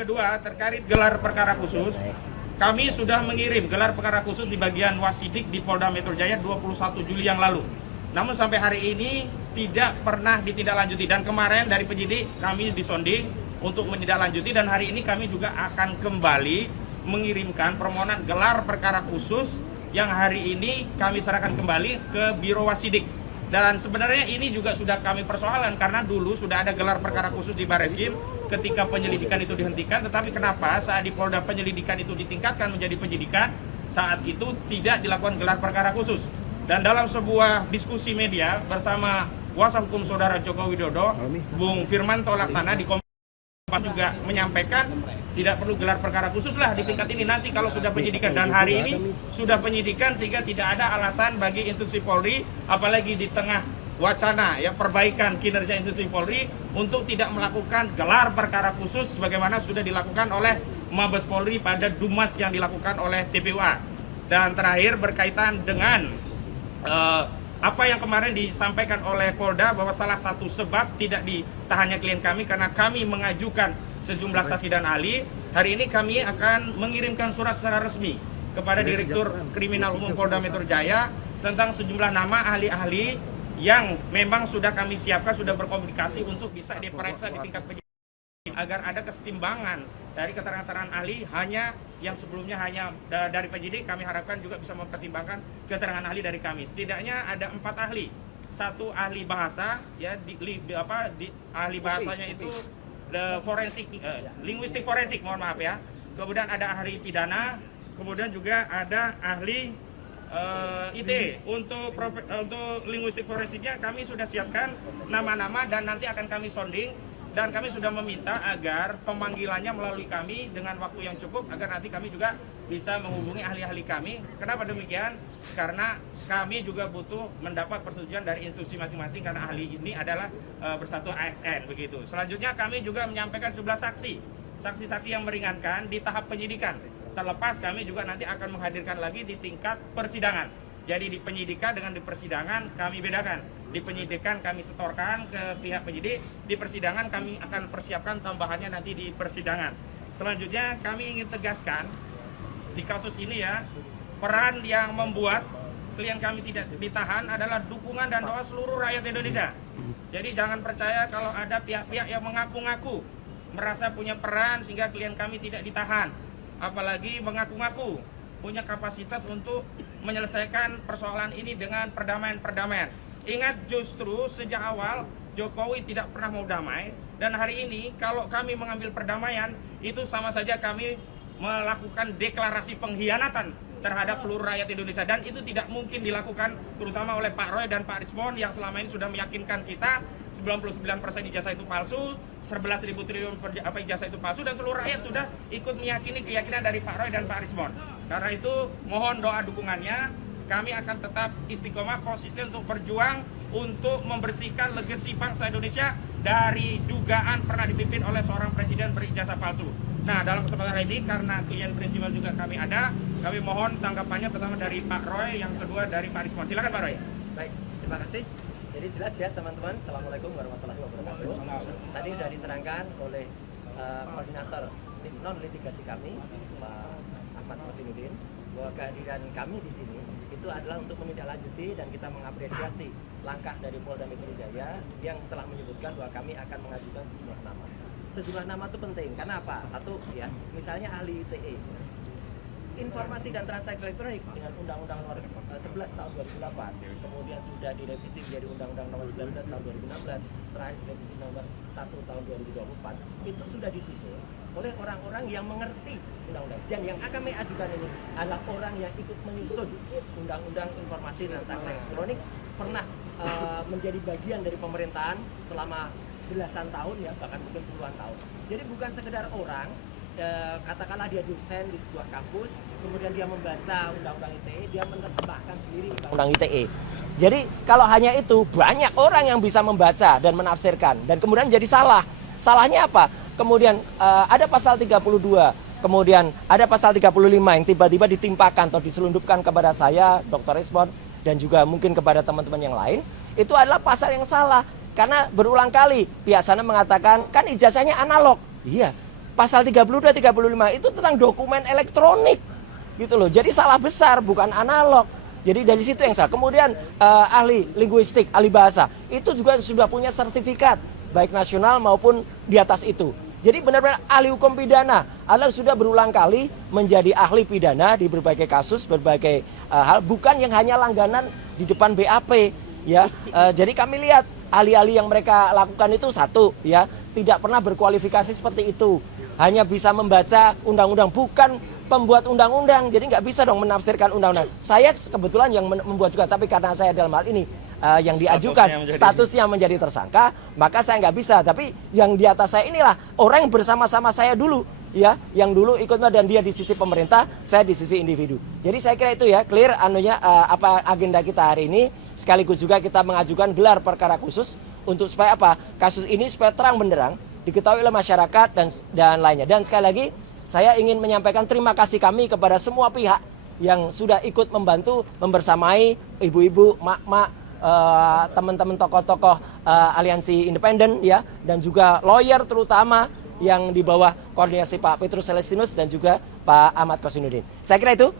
kedua terkait gelar perkara khusus, kami sudah mengirim gelar perkara khusus di bagian Wasidik di Polda Metro Jaya 21 Juli yang lalu. Namun sampai hari ini tidak pernah ditindaklanjuti, dan kemarin dari penyidik kami disonding untuk menindaklanjuti, dan hari ini kami juga akan kembali mengirimkan permohonan gelar perkara khusus yang hari ini kami serahkan kembali ke Biro Wasidik. Dan sebenarnya ini juga sudah kami persoalan karena dulu sudah ada gelar perkara khusus di Barreskrim ketika penyelidikan itu dihentikan, tetapi kenapa saat di Polda penyelidikan itu ditingkatkan menjadi penyidikan, saat itu tidak dilakukan gelar perkara khusus. Dan dalam sebuah diskusi media bersama kuasa hukum saudara Joko Widodo, Bung Firmanto Laksana di Kompas juga menyampaikan tidak perlu gelar perkara khusus lah di tingkat ini, nanti kalau sudah penyidikan, dan hari ini sudah penyidikan sehingga tidak ada alasan bagi institusi Polri, apalagi di tengah wacana ya perbaikan kinerja institusi Polri, untuk tidak melakukan gelar perkara khusus sebagaimana sudah dilakukan oleh Mabes Polri pada Dumas yang dilakukan oleh TPUA. Dan terakhir berkaitan dengan apa yang kemarin disampaikan oleh Polda bahwa salah satu sebab tidak ditahannya klien kami karena kami mengajukan sejumlah saksi dan ahli. Hari ini kami akan mengirimkan surat secara resmi kepada Direktur Kriminal Umum Polda Metro Jaya tentang sejumlah nama ahli-ahli yang memang sudah kami siapkan, sudah berkomunikasi untuk bisa diperiksa di tingkat penyidikan, agar ada kesetimbangan dari keterangan ahli hanya yang sebelumnya hanya dari penyidik. Kami harapkan juga bisa mempertimbangkan keterangan ahli dari kami. Setidaknya ada 4 ahli, 1 ahli bahasa ya ahli bahasanya itu forensik, linguistik forensik, mohon maaf ya. Kemudian ada ahli pidana, kemudian juga ada ahli ITE. Untuk linguistik forensiknya kami sudah siapkan nama-nama dan nanti akan kami sounding. Dan kami sudah meminta agar pemanggilannya melalui kami dengan waktu yang cukup, agar nanti kami juga bisa menghubungi ahli-ahli kami. Kenapa demikian? Karena kami juga butuh mendapat persetujuan dari institusi masing-masing, karena ahli ini adalah bersatu ASN begitu. Selanjutnya kami juga menyampaikan 11 saksi yang meringankan di tahap penyidikan. Terlepas kami juga nanti akan menghadirkan lagi di tingkat persidangan. Jadi di penyidikan dengan di persidangan kami bedakan. Di penyidikan kami setorkan ke pihak penyidik, di persidangan kami akan persiapkan tambahannya nanti di persidangan. Selanjutnya kami ingin tegaskan di kasus ini ya, peran yang membuat klien kami tidak ditahan adalah dukungan dan doa seluruh rakyat Indonesia. Jadi jangan percaya kalau ada pihak-pihak yang mengaku-ngaku merasa punya peran sehingga klien kami tidak ditahan, apalagi mengaku-ngaku punya kapasitas untuk menyelesaikan persoalan ini dengan perdamaian. Ingat, justru sejak awal Jokowi tidak pernah mau damai, dan hari ini kalau kami mengambil perdamaian itu sama saja kami melakukan deklarasi pengkhianatan terhadap seluruh rakyat Indonesia, dan itu tidak mungkin dilakukan terutama oleh Pak Roy dan Pak Rismond yang selama ini sudah meyakinkan kita 99% ijazah itu palsu, 11.000 triliun ijazah itu palsu, dan seluruh rakyat sudah ikut meyakini keyakinan dari Pak Roy dan Pak Rismond. Karena itu mohon doa dukungannya. Kami akan tetap istiqomah konsisten untuk berjuang untuk membersihkan legasi bangsa Indonesia dari dugaan pernah dipimpin oleh seorang presiden berijazah palsu. Nah, dalam kesempatan hari ini karena klien prinsipal juga kami ada, kami mohon tanggapannya pertama dari Pak Roy, yang kedua dari Pak Rismond. Silakan Pak Roy. Baik, terima kasih. Jadi jelas ya teman-teman. Assalamualaikum warahmatullahi wabarakatuh. Tadi sudah diterangkan oleh koordinator tim non litigasi kami, Pak Ahmad Rosinudin, bahwa kehadiran kami di sini itu adalah untuk menindaklanjuti dan kita mengapresiasi langkah dari Polda Metro Jaya yang telah menyebutkan bahwa kami akan mengajukan sejumlah nama. Sejumlah nama itu penting, karena apa? Satu ya, misalnya ahli ITE, informasi dan transaksi elektronik dengan Undang-Undang Nomor 11 Tahun 2008, kemudian sudah direvisi menjadi Undang-Undang Nomor 19 Tahun 2016, terakhir direvisi Nomor 1 Tahun 2024, itu sudah disusun oleh orang-orang yang mengerti undang-undang. Dan yang akan kami ajukan ini adalah orang yang ikut menyusun Undang-Undang Informasi dan Transaksi Elektronik, pernah menjadi bagian dari pemerintahan selama belasan tahun ya, bahkan mungkin puluhan tahun. Jadi bukan sekedar orang, katakanlah dia dosen di sebuah kampus, kemudian dia membaca Undang-Undang ITE, dia menerjemahkan sendiri Undang-Undang ITE. Jadi kalau hanya itu, banyak orang yang bisa membaca dan menafsirkan, dan kemudian jadi salah. Salahnya apa? Kemudian ada pasal 32, kemudian ada pasal 35 yang tiba-tiba ditimpakan atau diselundupkan kepada saya, Dr. Rismond, dan juga mungkin kepada teman-teman yang lain. Itu adalah pasal yang salah. Karena berulang kali pihak sana mengatakan, kan ijazahnya analog. Iya, pasal 32 35 itu tentang dokumen elektronik gitu loh. Jadi salah besar, bukan analog. Jadi dari situ yang salah. Kemudian ahli linguistik, ahli bahasa itu juga sudah punya sertifikat baik nasional maupun di atas itu. Jadi benar-benar ahli hukum pidana. Anda sudah berulang kali menjadi ahli pidana di berbagai kasus, berbagai hal, bukan yang hanya langganan di depan BAP ya. Jadi kami lihat ahli-ahli yang mereka lakukan itu satu ya, tidak pernah berkualifikasi seperti itu. Hanya bisa membaca undang-undang, bukan pembuat undang-undang. Jadi nggak bisa dong menafsirkan undang-undang. Saya kebetulan yang membuat juga, tapi karena saya dalam hal ini yang diajukan statusnya menjadi tersangka, maka saya nggak bisa. Tapi yang di atas saya inilah orang yang bersama-sama saya dulu, ya, yang dulu ikut dan dia di sisi pemerintah, saya di sisi individu. Jadi saya kira itu ya clear anunya apa agenda kita hari ini. Sekaligus juga kita mengajukan gelar perkara khusus untuk supaya apa kasus ini supaya terang benderang diketahui oleh masyarakat dan lainnya. Dan sekali lagi saya ingin menyampaikan terima kasih kami kepada semua pihak yang sudah ikut membantu membersamai ibu-ibu, mak-mak, teman-teman tokoh-tokoh aliansi independen ya, dan juga lawyer terutama yang di bawah koordinasi Pak Petrus Celestinus dan juga Pak Ahmad Kosinuddin. Saya kira itu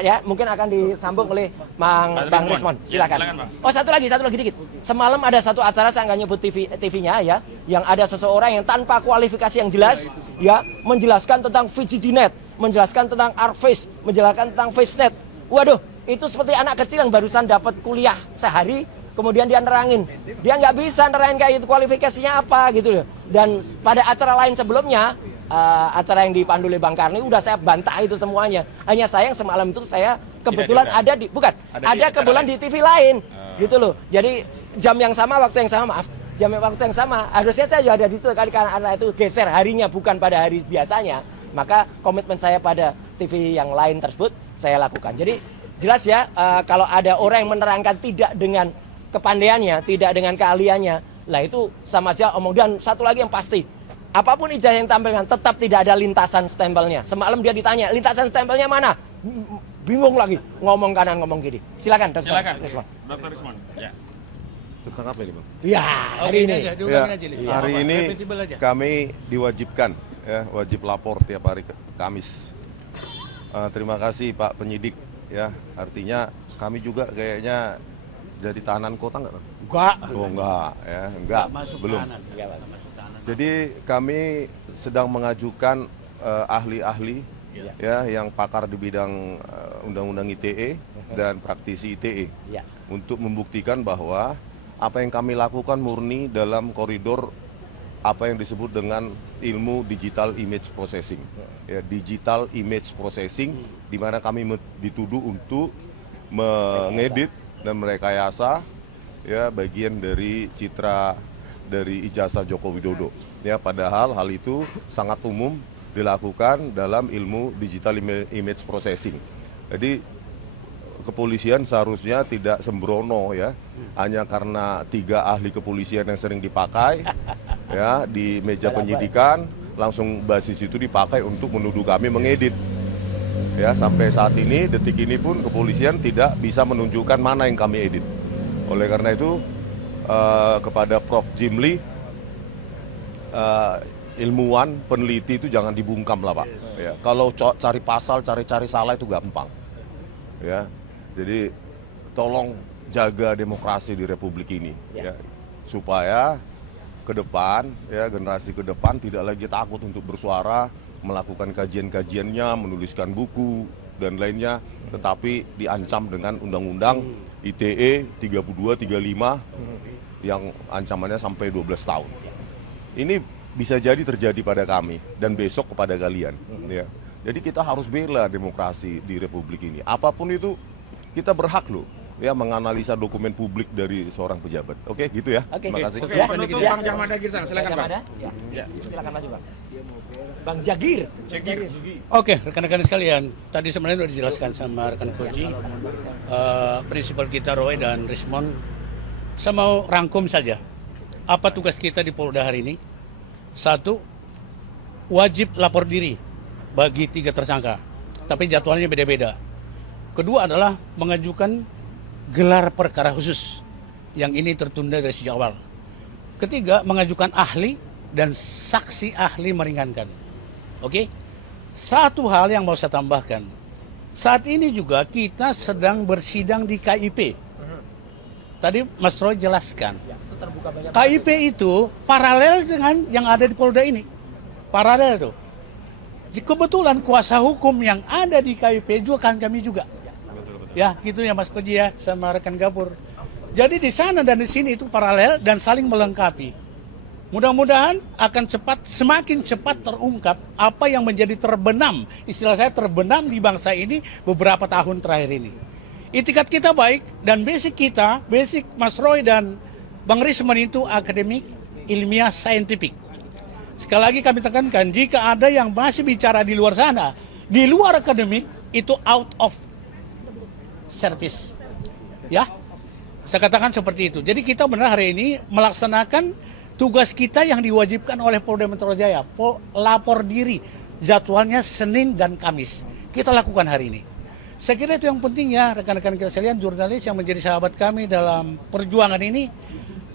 ya mungkin akan disambung oleh Bang Rismon. Silakan. Ya, silakan, Bang. Oh satu lagi dikit. Semalam ada satu acara, saya nggak nyebut TV-nya ya, yang ada seseorang yang tanpa kualifikasi yang jelas ya menjelaskan tentang VGGNet, menjelaskan tentang ArcFace, menjelaskan tentang FaceNet. Waduh, itu seperti anak kecil yang barusan dapat kuliah sehari, kemudian dia nerangin. Dia nggak bisa nerangin kayak itu kualifikasinya apa gitu loh. Dan pada acara lain sebelumnya, acara yang dipandu oleh Bang Karni, udah saya bantah itu semuanya. Hanya sayang semalam itu saya kebetulan ada di, bukan, ada kebetulan di TV lain. Gitu loh. Jadi jam yang sama, waktu yang sama, waktu yang sama. Harusnya saya juga ada di situ, karena anak itu geser harinya bukan pada hari biasanya. Maka komitmen saya pada TV yang lain tersebut saya lakukan. Jadi jelas ya, kalau ada orang yang menerangkan tidak dengan kepandaiannya, tidak dengan keahliannya, lah itu sama aja omong. Dan satu lagi yang pasti, apapun ijazah yang tampilkan tetap tidak ada lintasan stempelnya. Semalam dia ditanya, lintasan stempelnya mana? Bingung lagi, ngomong kanan, ngomong kiri. Silakan, Silakan, Dr. Rismon. Ya. Tentang apa ini, Bang? Ya, hari ini. Ya, hari ini kami diwajibkan, ya, wajib lapor tiap hari Kamis. Terima kasih Pak Penyidik, ya. Artinya kami juga kayaknya jadi tahanan kota nggak? Enggak. Oh enggak, ya, enggak, belum. Jadi kami sedang mengajukan ahli-ahli, ya, yang pakar di bidang undang-undang ITE dan praktisi ITE, untuk membuktikan bahwa apa yang kami lakukan murni dalam koridor apa yang disebut dengan ilmu digital image processing, ya, digital image processing, di mana kami dituduh untuk mengedit dan merekayasa, ya, bagian dari citra dari ijazah Joko Widodo, ya, padahal hal itu sangat umum dilakukan dalam ilmu digital image processing. Jadi kepolisian seharusnya tidak sembrono, ya, hanya karena 3 ahli kepolisian yang sering dipakai, ya, di meja penyidikan, langsung basis itu dipakai untuk menuduh kami mengedit. Ya, sampai saat ini, detik ini pun kepolisian tidak bisa menunjukkan mana yang kami edit. Oleh karena itu, kepada Prof. Jimli, ilmuwan, peneliti itu jangan dibungkam lah Pak. Ya, kalau cari pasal, cari salah itu gampang. Ya, jadi tolong jaga demokrasi di Republik ini, ya, supaya ke depan, ya, generasi ke depan tidak lagi takut untuk bersuara, melakukan kajian-kajiannya, menuliskan buku dan lainnya, tetapi diancam dengan Undang-Undang ITE 32, 35 yang ancamannya sampai 12 tahun. Ini bisa jadi terjadi pada kami dan besok kepada kalian. Ya. Jadi kita harus bela demokrasi di Republik ini. Apapun itu kita berhak loh, ya, menganalisa dokumen publik dari seorang pejabat. Oke, gitu ya. Terima kasih. Oke, penutup Bang Jahmada Girsang, silakan Bang. Ya. Silakan maju Bang. Bang Jagir. Oke, rekan-rekan sekalian, tadi sebenarnya sudah dijelaskan sama rekan Koji, prinsipal kita Roy dan Rismon. Saya mau rangkum saja, apa tugas kita di Polda hari ini? 1, wajib lapor diri bagi 3 tersangka, tapi jadwalnya beda-beda. Kedua adalah mengajukan gelar perkara khusus, yang ini tertunda dari sejak awal. Ketiga, mengajukan ahli dan saksi ahli meringankan. Oke? Satu hal yang mau saya tambahkan. Saat ini juga kita sedang bersidang di KIP. Tadi Mas Roy jelaskan. KIP itu paralel dengan yang ada di Polda ini. Paralel tuh. Kebetulan kuasa hukum yang ada di KIP juga kan kami juga. Ya, gitu ya Mas Koji ya sama rekan Gapur. Jadi di sana dan di sini itu paralel dan saling melengkapi. Mudah-mudahan akan semakin cepat terungkap apa yang menjadi terbenam, istilah saya terbenam di bangsa ini beberapa tahun terakhir ini. Itikat kita baik dan basic Mas Roy dan Bang Risman itu akademik, ilmiah, saintifik. Sekali lagi kami tekankan, jika ada yang masih bicara di luar sana, di luar akademik, itu out of service. Ya, saya katakan seperti itu. Jadi kita benar hari ini melaksanakan tugas kita yang diwajibkan oleh Polda Metro Jaya. Lapor diri, jadwalnya Senin dan Kamis. Kita lakukan hari ini. Saya kira itu yang penting ya, rekan-rekan kita sekalian, jurnalis yang menjadi sahabat kami dalam perjuangan ini.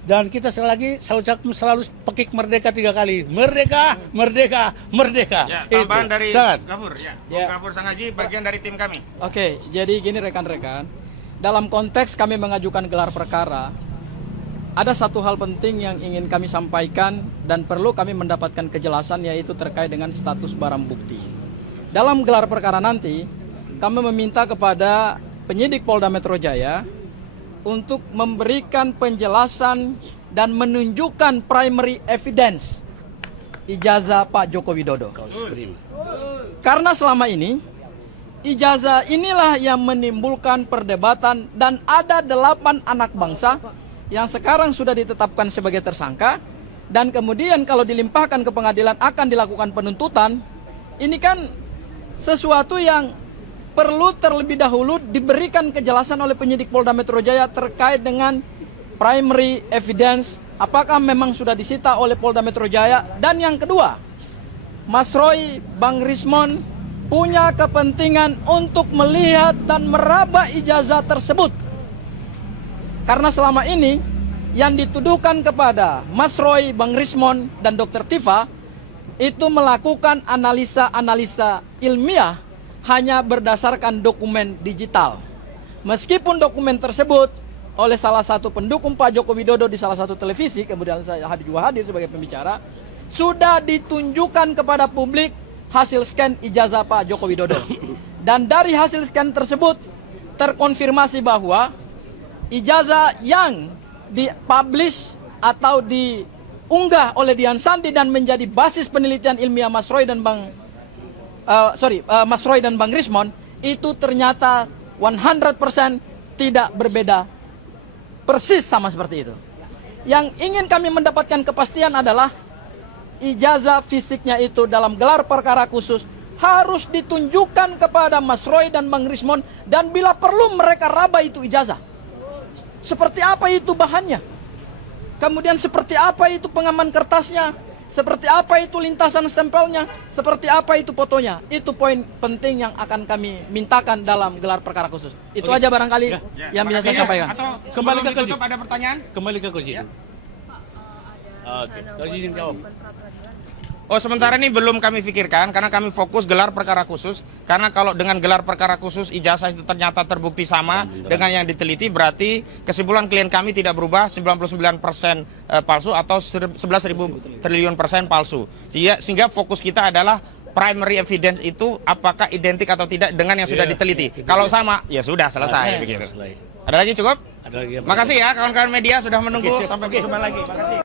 Dan kita sekali lagi selalu pekik merdeka 3 kali. Merdeka, merdeka, merdeka. Ya, tambahan Itu. dari Sangat. Gafur ya. Ya. Gafur Sangaji bagian dari tim kami. Oke, jadi gini rekan-rekan, dalam konteks kami mengajukan gelar perkara, ada satu hal penting yang ingin kami sampaikan dan perlu kami mendapatkan kejelasan, yaitu terkait dengan status barang bukti. Dalam gelar perkara nanti, kami meminta kepada penyidik Polda Metro Jaya untuk memberikan penjelasan dan menunjukkan primary evidence ijazah Pak Joko Widodo. Karena selama ini ijazah inilah yang menimbulkan perdebatan dan ada 8 anak bangsa yang sekarang sudah ditetapkan sebagai tersangka dan kemudian kalau dilimpahkan ke pengadilan akan dilakukan penuntutan. Ini kan sesuatu yang perlu terlebih dahulu diberikan kejelasan oleh penyidik Polda Metro Jaya terkait dengan primary evidence, apakah memang sudah disita oleh Polda Metro Jaya. Dan yang kedua, Mas Roy, Bang Rismon punya kepentingan untuk melihat dan meraba ijazah tersebut. Karena selama ini yang dituduhkan kepada Mas Roy, Bang Rismon, dan Dr. Tifa itu melakukan analisa-analisa ilmiah hanya berdasarkan dokumen digital. Meskipun dokumen tersebut oleh salah satu pendukung Pak Joko Widodo di salah satu televisi, kemudian saya juga hadir sebagai pembicara, sudah ditunjukkan kepada publik hasil scan ijazah Pak Joko Widodo. Dan dari hasil scan tersebut terkonfirmasi bahwa ijazah yang dipublish atau diunggah oleh Dian Sandi dan menjadi basis penelitian ilmiah Mas Roy dan Mas Roy dan Bang Rismon itu ternyata 100% tidak berbeda, persis sama seperti itu. Yang ingin kami mendapatkan kepastian adalah ijazah fisiknya itu dalam gelar perkara khusus harus ditunjukkan kepada Mas Roy dan Bang Rismon, dan bila perlu mereka raba itu ijazah. Seperti apa itu bahannya? Kemudian seperti apa itu pengaman kertasnya? Seperti apa itu lintasan stempelnya? Seperti apa itu fotonya? Itu poin penting yang akan kami mintakan dalam gelar perkara khusus. Itu aja barangkali yang bisa saya sampaikan. Atau Kembali ke Koji. ada pertanyaan? Kembali ke Koji. Oke, Koji yang jawab. Oh, sementara ini belum kami pikirkan karena kami fokus gelar perkara khusus. Karena kalau dengan gelar perkara khusus ijazah itu ternyata terbukti sama dengan yang diteliti, berarti kesimpulan klien kami tidak berubah, 99% palsu atau 11.000 triliun persen palsu. Sehingga fokus kita adalah primary evidence itu apakah identik atau tidak dengan yang sudah diteliti. Kalau sama, ya sudah selesai begitu. Ada lagi cukup? Ada lagi. Makasih ya kawan-kawan media sudah menunggu. Sampai jumpa lagi. Makasih.